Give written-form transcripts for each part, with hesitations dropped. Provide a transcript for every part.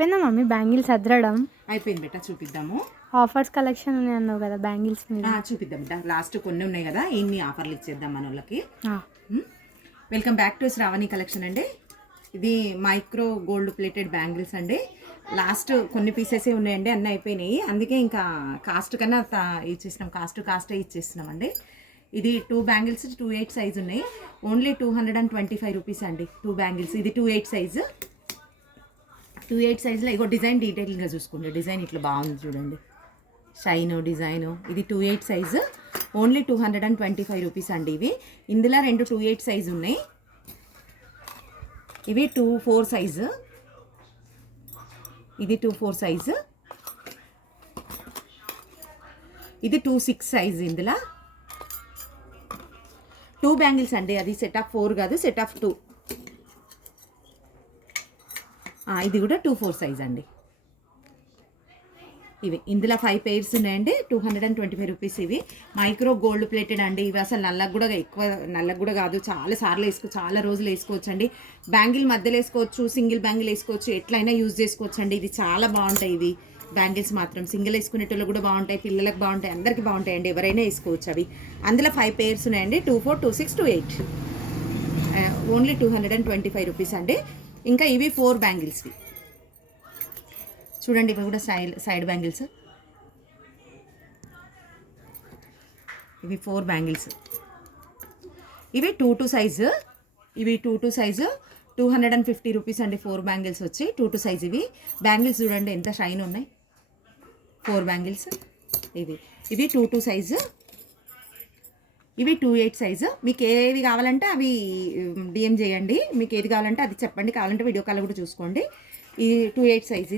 అయిపోయిందా mummy bangles అద్దరడం? అయిపోయింది బెట్ట, చూపిద్దాము. ఆఫర్స్ కలెక్షన్ ఉన్నాయి అన్నావు కదా బ్యాంగిల్స్ మీద. చూపిద్దాం బెట్ట, లాస్ట్ కొన్ని ఉన్నాయి కదా, ఇన్ని ఆఫర్లు ఇచ్చేద్దాం మన వాళ్ళకి. Welcome back to Shravani collection అండి. ఇది మైక్రో గోల్డ్ ప్లేటెడ్ బ్యాంగిల్స్ అండి. లాస్ట్ కొన్ని పీసెసే ఉన్నాయండి, అన్నీ అయిపోయినాయి. అందుకే ఇంకా కాస్ట్ కన్నా ఇచ్చేసినాం, కాస్టే ఇచ్చేస్తున్నాం అండి. ఇది 2 బ్యాంగిల్స్ 2/8 సైజ్ ఉన్నాయి. ఓన్లీ 225 రూపీస్ అండి 2 బ్యాంగిల్స్. ఇది 2/8 సైజు. 2/8 సైజులో ఇగో డిజైన్ డీటెయిల్గా చూసుకోండి. డిజైన్ ఇట్లా బాగుంది చూడండి, షైను డిజైను. ఇది 2/8 సైజు, ఓన్లీ 225 రూపీస్ అండి. ఇవి ఇందులో 2 2/8 సైజు ఉన్నాయి. ఇవి 2/4 సైజు. ఇది 2/4 సైజు. ఇది 2/6 సైజు. ఇందులో 2 బ్యాంగిల్స్ అండి. అది సెట్ ఆఫ్ 4 కాదు, సెట్ ఆఫ్ 2. ఇది కూడా 2/4 సైజ్ అండి. ఇవి ఇందులో 5 పెయిర్స్ ఉన్నాయండి. 225 రూపీస్. ఇవి మైక్రో గోల్డ్ ప్లేటెడ్ అండి. ఇవి అసలు నల్లగా కూడా ఎక్కువ నల్లగా కూడా కాదు, చాలా సార్లు చాలా రోజులు వేసుకోవచ్చు అండి. బ్యాంగిల్ మధ్యలో వేసుకోవచ్చు, సింగిల్ బ్యాంగిల్ వేసుకోవచ్చు, ఎట్లయినా యూజ్ చేసుకోవచ్చు అండి. ఇది చాలా బాగుంటాయి ఇవి బ్యాంగిల్స్ మాత్రం. సింగిల్ వేసుకునేటోళ్ళు కూడా బాగుంటాయి, పిల్లలకు బాగుంటాయి, అందరికీ బాగుంటాయి అండి. ఎవరైనా వేసుకోవచ్చు అవి. అందులో 5 పెయిర్స్ ఉన్నాయండి. 2/4, 2/6, 2/8. ఓన్లీ 225 రూపీస్ అండి. ఇంకా ఇవి 4 బ్యాంగిల్స్వి చూడండి. ఇవి కూడా సైడ్ బ్యాంగిల్స్. ఇవి 4 బ్యాంగిల్స్. ఇవి 2/2 సైజు. ఇవి 2/2 సైజు 250 రూపీస్ అండి. 4 బ్యాంగిల్స్ వచ్చి 2/2 సైజ్. ఇవి బ్యాంగిల్స్ చూడండి ఎంత షైన్ ఉన్నాయి. 4 బ్యాంగిల్స్. ఇవి 2/2 సైజు. ఇవి 2/8 సైజు. మీకు ఏవి కావాలంటే అవి డిఎం చేయండి. మీకు ఏది కావాలంటే అది చెప్పండి, కావాలంటే వీడియో కాల్ కూడా చూసుకోండి. ఇది 2/8 సైజు.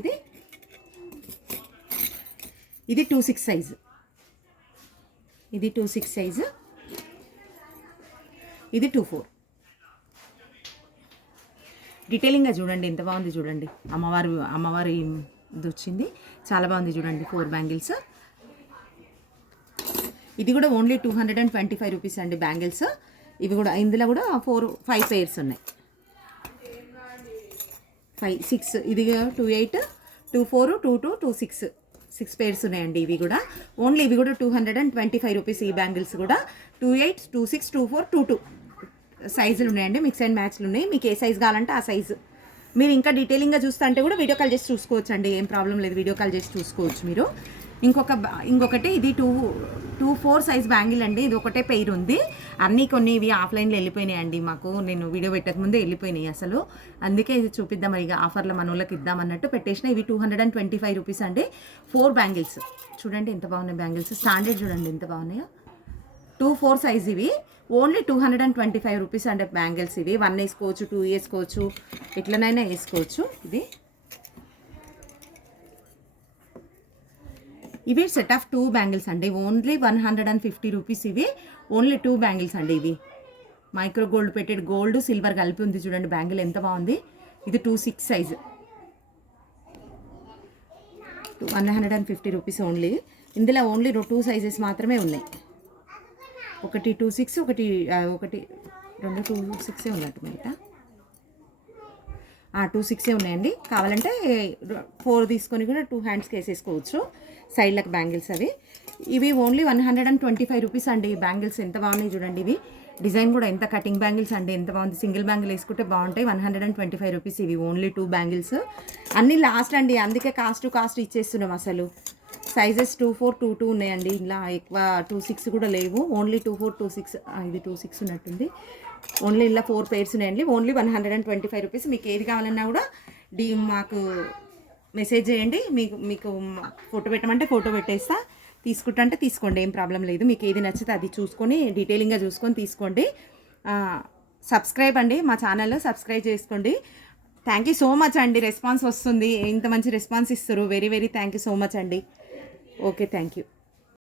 ఇది 2/6 సైజు. ఇది 2/6 సైజు. ఇది 2/4. డీటెయిలింగ్గా చూడండి ఎంత బాగుంది చూడండి. అమ్మవారి ఇది వచ్చింది, చాలా బాగుంది చూడండి. 4 బ్యాంగిల్స్. ఇది కూడా ఓన్లీ 225 రూపీస్ అండి బ్యాంగిల్స్. ఇవి కూడా ఇందులో కూడా 5 పెయిర్స్ ఉన్నాయి. 5, 6. ఇది 2/8, 2/4, 2/2, 2/6. 6 పెయిర్స్ ఉన్నాయండి. ఇవి కూడా ఓన్లీ ఇవి కూడా 225 రూపీస్. ఈ బ్యాంగిల్స్ కూడా 2/8, 2/6, 2/4, 2/2 సైజులు ఉన్నాయండి. మిక్స్ అండ్ మ్యాచ్లు ఉన్నాయి. మీకు ఏ సైజు కావాలంటే ఆ సైజు. మీరు ఇంకా డీటెయిలింగ్గా చూస్తా అంటే కూడా వీడియో కాల్ చేసి చూసుకోవచ్చు అండి, ఏం ప్రాబ్లం లేదు. వీడియో కాల్ చేసి చూసుకోవచ్చు మీరు. ఇంకొకటి ఇది 2/4 సైజ్ బ్యాంగిల్ అండి. ఇది ఒకటే పెయిర్ ఉంది. కొన్ని ఇవి ఆఫ్లైన్లో వెళ్ళిపోయినాయండి మాకు. నేను వీడియో పెట్టక ముందే వెళ్ళిపోయినాయి అసలు. అందుకే ఇది చూపిద్దాం, ఇక ఆఫర్లో మన వాళ్ళకి ఇద్దామన్నట్టు పెట్టేసిన. ఇవి 225 రూపీస్ అండి. 4 బ్యాంగిల్స్ చూడండి ఎంత బాగున్నాయి బ్యాంగిల్స్. స్టాండర్డ్ చూడండి ఎంత బాగున్నాయో. 2/4 సైజ్. ఇవి ఓన్లీ 225 రూపీస్ అండి బ్యాంగిల్స్. ఇవి 1 వేసుకోవచ్చు, 2 వేసుకోవచ్చు, ఎట్లనైనా వేసుకోవచ్చు. ఇవి సెట్ ఆఫ్ 2 బ్యాంగిల్స్ అండి. Only 150 rupees. ఇవి ఓన్లీ 2 బ్యాంగిల్స్ అండి. ఇవి మైక్రో గోల్డ్ పెట్టెడ్, గోల్డ్ సిల్వర్ కలిపి ఉంది చూడండి బ్యాంగిల్ ఎంత బాగుంది. ఇది 2/6 సైజు. 150 rupees only. ఇందులో ఓన్లీ 2 సైజెస్ మాత్రమే ఉన్నాయి. ఒకటి 2/6, ఒకటి 2/6 ఉన్నట్టు బయట. 2/6 ఉన్నాయండి. కావాలంటే 4 తీసుకొని కూడా 2 హ్యాండ్స్కి వేసేసుకోవచ్చు సైడ్లకు బ్యాంగిల్స్ అవి. ఇవి ఓన్లీ 125 రూపీస్ అండి. బ్యాంగిల్స్ ఎంత బాగున్నాయి చూడండి. ఇవి డిజైన్ కూడా ఎంత కటింగ్ బ్యాంగిల్స్ అండి, ఎంత బాగుంది. సింగిల్ బ్యాంగిల్ వేసుకుంటే బాగుంటాయి. 125 రూపీస్. ఇవి ఓన్లీ 2 బ్యాంగిల్స్. అన్నీ లాస్ట్ అండి, అందుకే కాస్ట్ ఇచ్చేస్తున్నాం అసలు. సైజెస్ 2/4, 2/2 ఉన్నాయండి. ఇలా ఎక్కువ 2/6 కూడా లేవు. ఓన్లీ 2/4, 2/6. ఇది 2/6 ఉన్నట్టుంది. ఓన్లీ ఇలా 4 పెయిర్స్ ఉన్నాయండి. Only 125 rupees. మీకు ఏది కావాలన్నా కూడా మాకు మెసేజ్ చేయండి. మీకు ఫోటో పెట్టమంటే ఫోటో పెట్టేస్తా, తీసుకుంటే తీసుకోండి, ఏం ప్రాబ్లం లేదు. మీకు ఏది నచ్చితే అది చూసుకొని డీటెయిలింగ్గా చూసుకొని తీసుకోండి. సబ్స్క్రైబ్ అండి, మా ఛానల్లో సబ్స్క్రైబ్ చేసుకోండి. థ్యాంక్ యూ సో మచ్ అండి. రెస్పాన్స్ వస్తుంది, ఇంత మంచి రెస్పాన్స్ ఇస్తారు. Very very thank you so much అండి. Okay, thank you.